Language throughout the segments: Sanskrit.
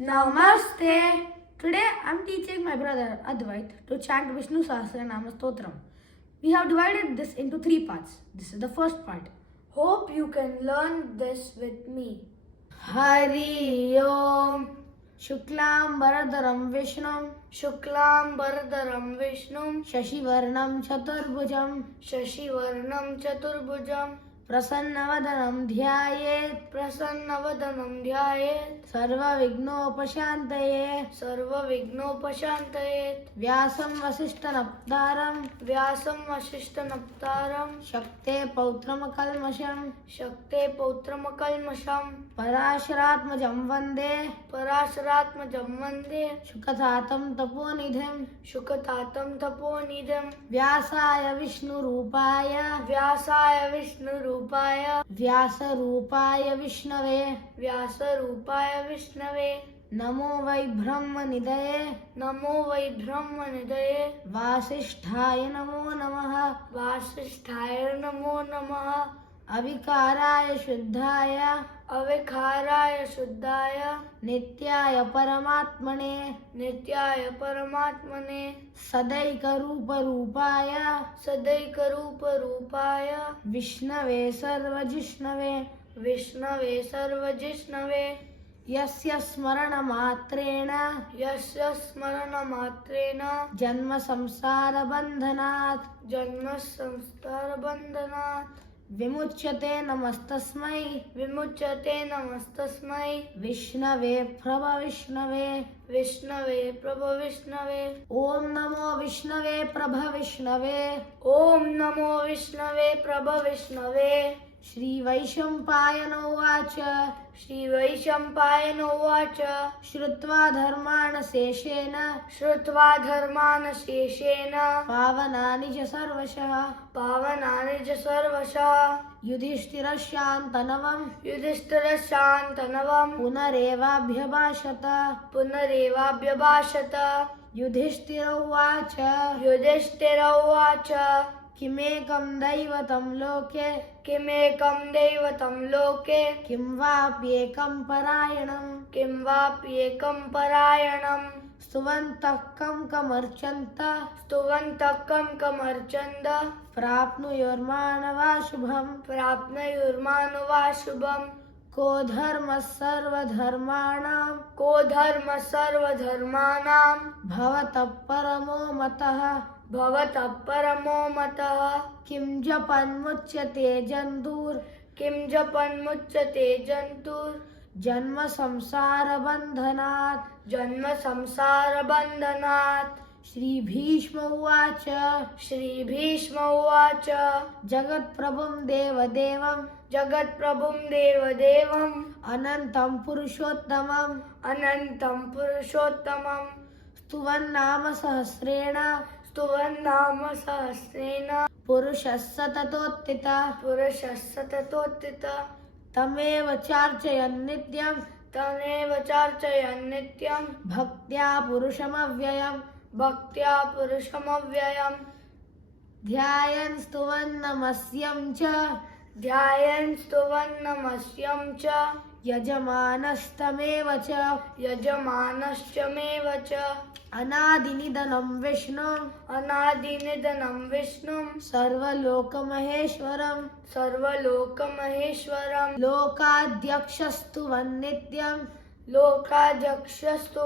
Namaste. Today I'm teaching my brother Advait to chant Vishnu Sahasranama Stotram. We have divided this into 3 parts. This is the first part. Hope you can learn this with me. Hari Om Shuklam Bharadaram Vishnum Shashivarnam Chaturbhujam Prasannavadanam Dhyayet Sarva Vignopashantaye Vyasam Vasishtanaptaram Shakte Pautramakalmasham Parasharatmajam Vande Shukatatam Taponidham Vyasaya Vishnu Rupaya Vyasarupaya Vishnave Namo Vai Brahmanidaye Vasisthaya Namo Namaha Avikaraya Shuddhaya Nityaya Paramatmane Sadaika Rupa Rupaya Vishnave Sarvajishnave Yasya Smarana Matrena Janma Samsara Bandhanat Vimuchyate Namastasmai Vishnave Prabha Vishnave Om Namo Vishnave Prabha Vishnave Shri Vaishampayana Uvacha Shrutva Dharmana Seshena Pavanani ja Sarvashah Yudhishthira Shantanavam Punarevabhyabhashata Yudhishthira Uvacha Kimekam Daivatam Loke Kim Vapyekam Parayanam Stuvantakam Kamarchanta Prapnuyormanava Shubham Ko dharma sarva dharmanam Bhavata paramo matah Kim japan muchyate jantur Janma samsara bandhanat Shri Bhishma Uvacha Jagat Prabhum Devadevam Anantam Purushottamam Stuvan Nama Sahasrena Purushassa Tatottita Tameva Charchayan Nityam Bhaktya Purushamavyayam Dhyayan Stuvan Namasyam Cha Yajamanasameva Cha Anadinidanam Vishnum Sarvalokamaheshwaram Lokadyakshastu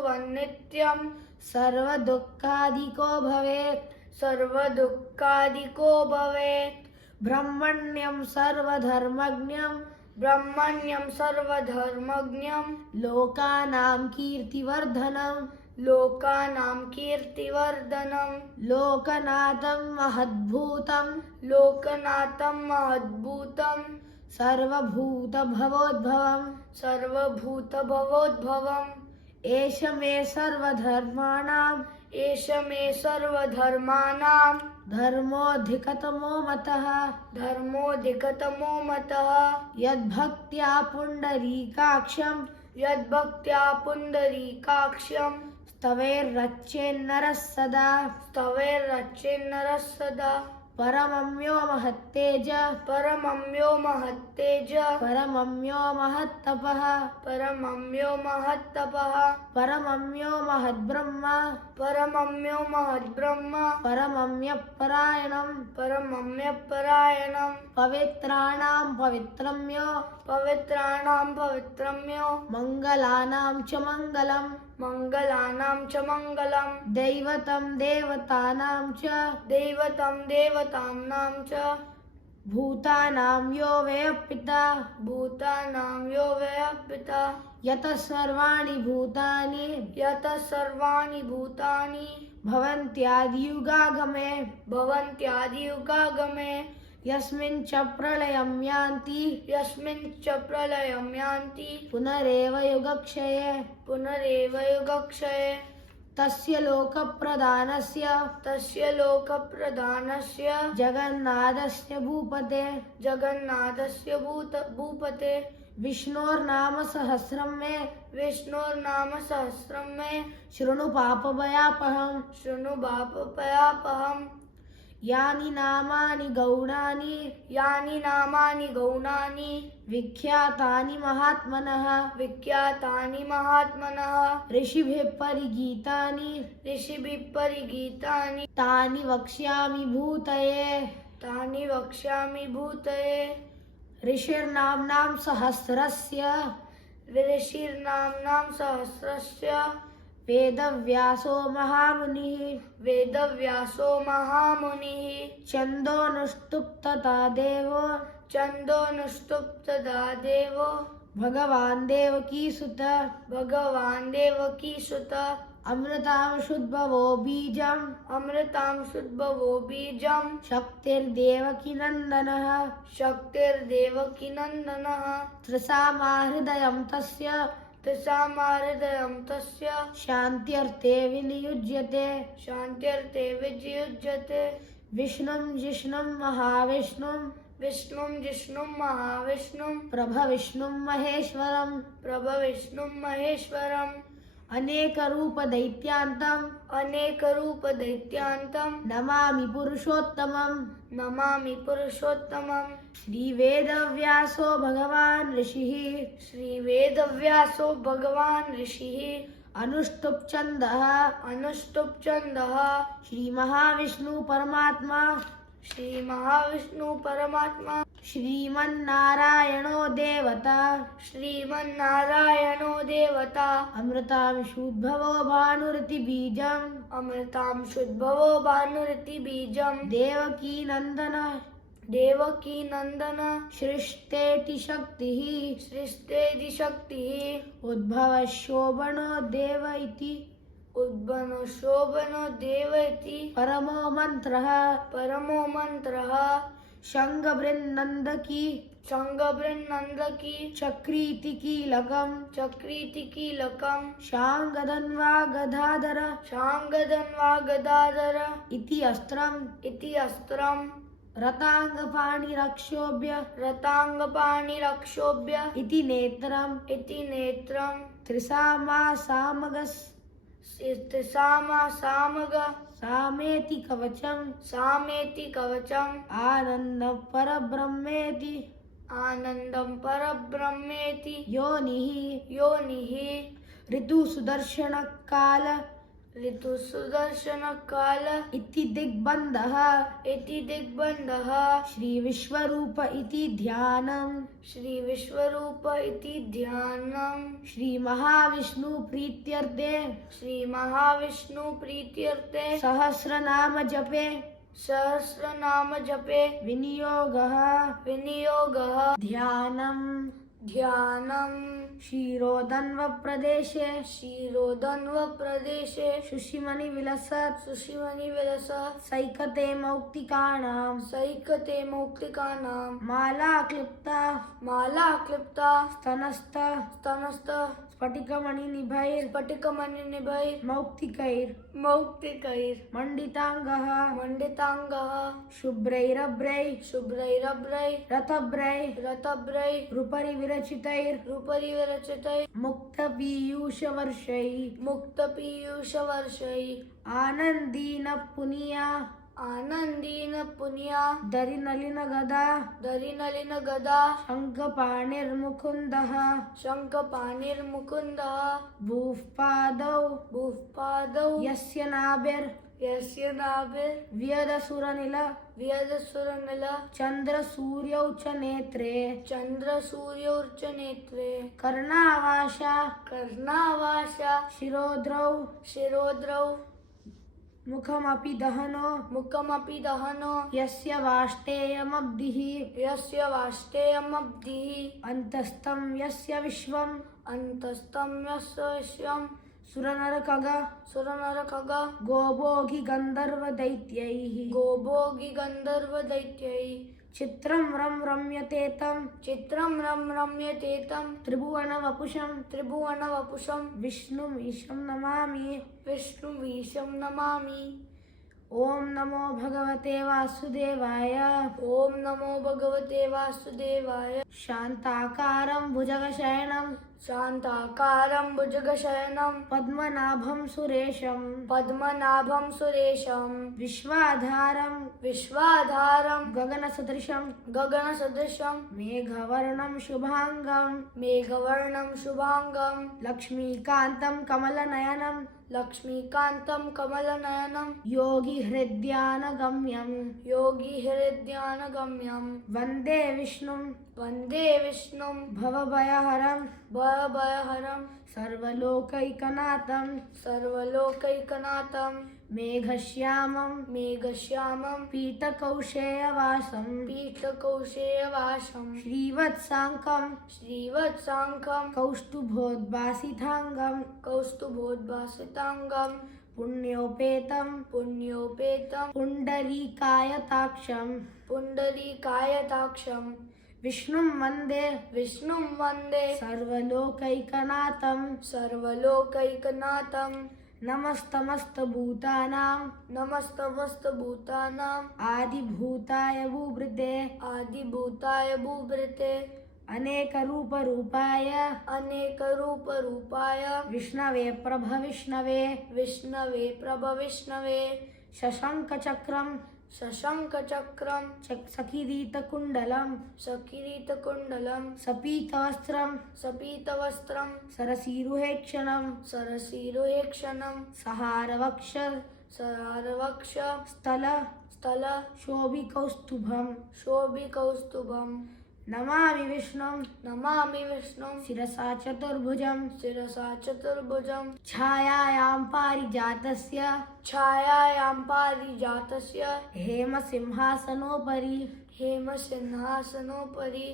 Vannithyam Sarvadukkadiko bhavet Brahmanyam Sarvadharmagnyam Lokanam Kirtivardhanam Lokanatham Mahadbhutam Sarvabhuta Bhavodbhavam Esha me sarvadharmanam Dharmodhikatamo matah Yadbhaktya pundarikaksham Staver Rachennaras sada परमम्यो महत्तेज परमम्यो महत्तेज परमम्यो महत्तपः परमम्यो महत्तपः परमम्यो महद्ब्रह्म परमम्यो महद्ब्रह्म परमम्यपरायणं परमम्यपरायणं पवित्राणां पवित्रम्यो पवित्राणां पवित्रम्यो मंगलानां च मंगलम् मंगलानां च मंगलम् दैवतं देवतानां च दैवतं देवतानां च भूतानां यो वै पिता भूतानां यो वै पिता यतः सर्वाणि भूतानि भवन्त्यादियुगागमे यस्मिन् च प्रलयं यान्ति पुनरेव युगक्षये तस्य लोकप्रधानस्य जगन्नाथस्य भूपते विष्णोर्नाम सहस्रं मे शृणु पापभयापहम् यानि नामानि गौणानि विख्यातानि महात्मनः ऋषिभिः परिगीतानि तानि वक्ष्यामि भूतये ऋषिर्नाम्नां सहस्रस्य वेदव्यासो महामुनिः छन्दोनुष्टुप्तता देवो भगवान् देवकीसुत अमृतां शुद्भवो बीजं शक्तिर्देवकीनन्दनः त्रिसामाहृदयं तस्य शान्त्यर्थे विनियुज्यते विष्णुं जिष्णुं महाविष्णुं प्रभविष्णुं महेश्वरम् अनेकरूपदैत्यान्तं नमामि पुरुषोत्तमम् श्रीवेदव्यासो भगवान् ऋषिः अनुष्टुप् छन्दः श्रीमहाविष्णु परमात्मा श्रीमन्नारायणो देवता अमृतां शुद्भवो भानुरिति बीजं देवकी नन्दन सृष्टेति शक्तिः उद्भवशोभनो देव इति परमो मन्त्रः शङ्खबृन्नन्दकी चक्रीति कीलकम् शाङ्गधन्वा गदाधर इति अस्त्रम् रताङ्गपाणिरक्षोभ्य इति नेत्रम् सामेति कवचम् आनन्दं परब्रह्मेति योनिः ऋतुसुदर्शनकाल इति दिग्बन्धः श्रीविश्वरूप इति ध्यानम् श्रीमहाविष्णु प्रीत्यर्थे सहस्रनाम जपे विनियोगः ध्यानम् क्षीरोदन्व प्रदेशे शुशिमणि विलसत् सैकते मौक्तिकानां माला क्लिप्ता स्तनस्त स्फटिकमणिनिभैर् मौक्तिकैर् मण्डिताङ्गः शुभ्रैरभ्रैः रथभ्रैः रूपरि विरचितैर् मुक्तपीयूषवर्षैः आनन्दीन आनंदीन पुनिया दरिनलिन गदा दरिनलिन गदा शङ्खपाणिर्मुकुन्दः शङ्खपाणिर्मुकुन्दः भूःपादौ भूपादौ यस्य नाभिर् यस्य नाभिर् व्यदसुरनिल व्यदसुरनिल चन्द्रसूर्यौ च नेत्रे चन्द्रसूर्योर्च नेत्रे कर्णावाशा कर्णावाशा शिरोद्रौ शिरोद्रौ मुखमपि दहनो मुखमपि दहनो यस्य वाष्टेयमब्धिः यस्य वाष्टेयमब्धिः अन्तस्तं यस्य विश्वम् अन्तस्तं यस्य विश्वं सुरनरखग सुरनरखग गोभोगि गन्धर्वदैत्यैः गोभोगि गन्धर्वदैत्यैः चित्रं रं रम्यते तं चित्रं रं रम्यते तं त्रिभुवनवपुषं त्रिभुवनवपुषं विष्णुमीशं नमामि विष्णुवीशं नमामि। ॐ नमो भगवते वासुदेवाय ॐ नमो भगवते वासुदेवाय। शान्ताकारं भुजगशयनं शान्ताकारं भुजगशयनं पद्मनाभं सुरेशं पद्मनाभं सुरेशं विश्वाधारं विश्वाधारं गगनसदृशं गगनसदृशं मेघवर्णं शुभांगं मेघवर्णं शुभांगं लक्ष्मीकान्तं कमलनयनं लक्ष्मीकान्तं कमलनयनं योगिहृद्यानगम्यं योगिहृद्यानगम्यं वन्दे विष्णुं वन्दे विष्णुं भवभयहरं भवभयहरं सर्वलोकैकनाथं सर्वलोकैकनाथं मेघश्यामं मेघश्यामं पीतकौशेयवासं पीठकौशेयवासं श्रीवत्साङ्कं श्रीवत्साङ्कं कौस्तुभोद्भासिताङ्गं कौस्तुभोद्भासिताङ्गं पुण्योपेतं पुण्योपेतं पुण्डरीकायताक्षं पुण्डरीकायताक्षं विष्णुं वन्दे विष्णुं वन्दे सर्वलोकैकनाथं सर्वलोकैकनाथं नमस्तमस्तभूतानां नमस्तमस्तभूतानां आदिभूताय भूभृते आदिभूताय भूभृते अनेकरूपरूपाय अनेकरूपरूपाय विष्णवे प्रभविष्णवे विष्णवे प्रभविष्णवे शशङ्खचक्रं शशङ्खचक्रं सकिरीटकुण्डलं सकिरीटकुण्डलं सपीतवस्त्रं सपीतवस्त्रं सरसीरुहेक्षणं सरसीरुहेक्षणं सहारवक्ष सहारवक्ष स्थल स्थल शोभिकौस्तुभं शोभिकौस्तुभं नमामि विष्णुं नमामि विष्णुं शिरसा चतुर्भुजं शिरसा चतुर्भुजं छायायां पारिजातस्य छायायां पारिजातस्य हेमसिंहासनोपरि हेमसिंहासनोपरि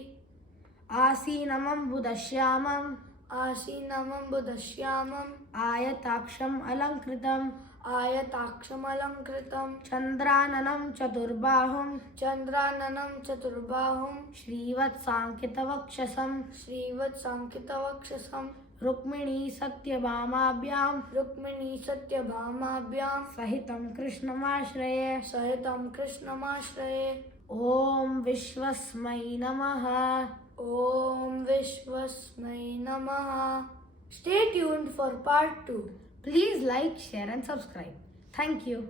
आसीनमम्बुदश्यामम् आसीनमम्बुदश्यामम् आयताक्षम् अलङ्कृतम् आयताक्षमलङ्कृतं चन्द्राननं चतुर्बाहुं चन्द्राननं चतुर्बाहुं श्रीवत्साङ्कितवक्षसं श्रीवत्साङ्कितवक्षसं रुक्मिणी सत्यभामाभ्यां रुक्मिणी सत्यभामाभ्यां सहितं कृष्णमाश्रये सहितं कृष्णमाश्रये। ॐ विश्वस्मै नमः। ॐ विश्वस्मै नमः। Stay tuned for part 2. Please like, share and subscribe. Thank you.